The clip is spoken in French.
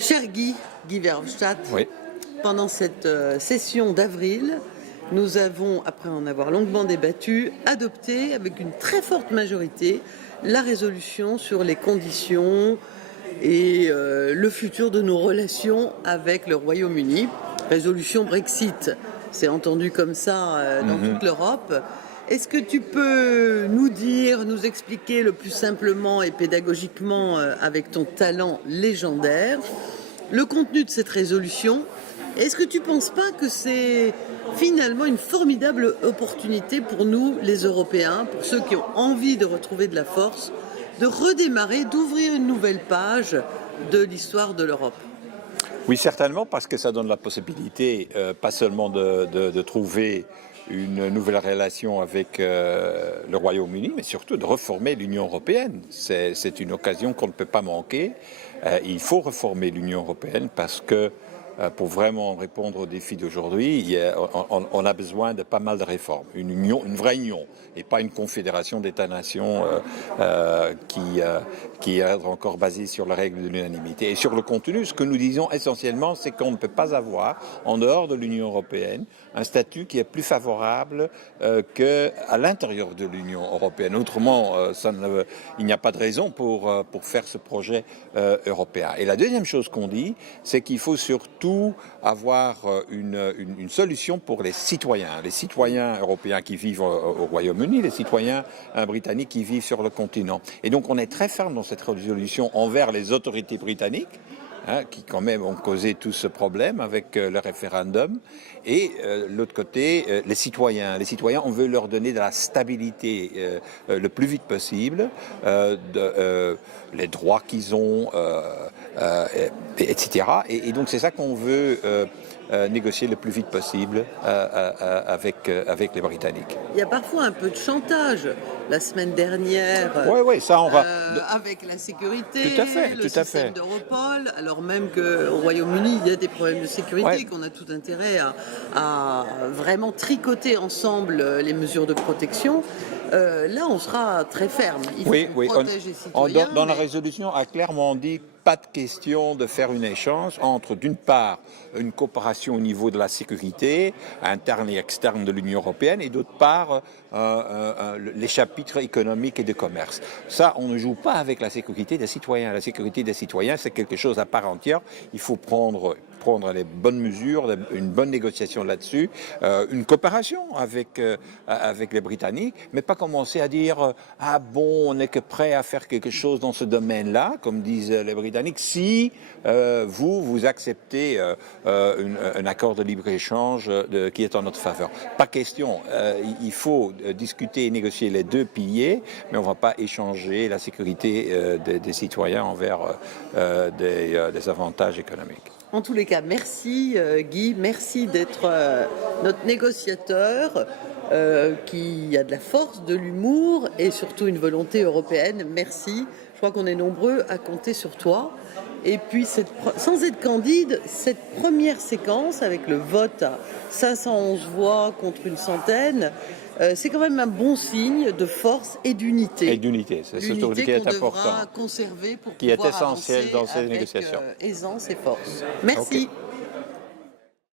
Cher Guy Verhofstadt, Oui. pendant cette session d'avril, nous avons, après en avoir longuement débattu, adopté avec une très forte majorité la résolution sur les conditions et le futur de nos relations avec le Royaume-Uni. Résolution Brexit, c'est entendu comme ça dans toute l'Europe. Est-ce que tu peux nous dire, nous expliquer le plus simplement et pédagogiquement, avec ton talent légendaire, le contenu de cette résolution? Est-ce que tu ne penses pas que c'est finalement une formidable opportunité pour nous, les Européens, pour ceux qui ont envie de retrouver de la force, de redémarrer, d'ouvrir une nouvelle page de l'histoire de l'Europe? Oui, certainement, parce que ça donne la possibilité, pas seulement de trouver une nouvelle relation avec le Royaume-Uni, mais surtout de reformer l'Union européenne. C'est une occasion qu'on ne peut pas manquer. Il faut reformer l'Union européenne parce que pour vraiment répondre aux défis d'aujourd'hui, on a besoin de pas mal de réformes. Une union, une vraie union, et pas une confédération d'États-nations qui est encore basée sur la règle de l'unanimité. Et sur le contenu, ce que nous disons essentiellement, c'est qu'on ne peut pas avoir, en dehors de l'Union européenne, un statut qui est plus favorable qu'à l'intérieur de l'Union européenne. Autrement, il n'y a pas de raison pour faire ce projet européen. Et la deuxième chose qu'on dit, c'est qu'il faut surtout avoir une solution pour les citoyens européens qui vivent au Royaume-Uni, les citoyens britanniques qui vivent sur le continent. Et donc on est très ferme dans cette résolution envers les autorités britanniques, qui quand même ont causé tout ce problème avec le référendum. Et l'autre côté, les citoyens, on veut leur donner de la stabilité le plus vite possible, les droits qu'ils ont, etc. Et donc c'est ça qu'on veut négocier le plus vite possible avec les Britanniques. Il y a parfois un peu de chantage. La semaine dernière, ça on va avec la sécurité, tout à fait, le système d'Europol, alors même qu'au Royaume-Uni, il y a des problèmes de sécurité, qu'on a tout intérêt à vraiment tricoter ensemble les mesures de protection. Là, on sera très ferme. Il faut qu'on protège les citoyens. Dans la résolution, a clairement dit pas de question de faire un échange entre, d'une part, une coopération au niveau de la sécurité interne et externe de l'Union européenne, et d'autre part, les chapitres économiques et de commerce. Ça, on ne joue pas avec la sécurité des citoyens. La sécurité des citoyens, c'est quelque chose à part entière. Il faut prendre les bonnes mesures, une bonne négociation là-dessus, une coopération avec les Britanniques, mais pas commencer à dire ah bon, on n'est que prêt à faire quelque chose dans ce domaine-là, comme disent les Britanniques, si vous acceptez un accord de libre-échange qui est en notre faveur. Pas question. Il faut discuter et négocier les deux piliers, mais on ne va pas échanger la sécurité des citoyens envers des avantages économiques. En tous les cas, merci Guy, merci d'être notre négociateur qui a de la force, de l'humour et surtout une volonté européenne. Merci, je crois qu'on est nombreux à compter sur toi. Et puis, sans être candide, cette première séquence avec le vote à 511 voix contre une centaine, c'est quand même un bon signe de force et d'unité. Et d'unité, c'est ce qui est important, conserver pour qui est pouvoir essentiel avancer dans ces avec négociations. Aisance et force. Merci. Okay.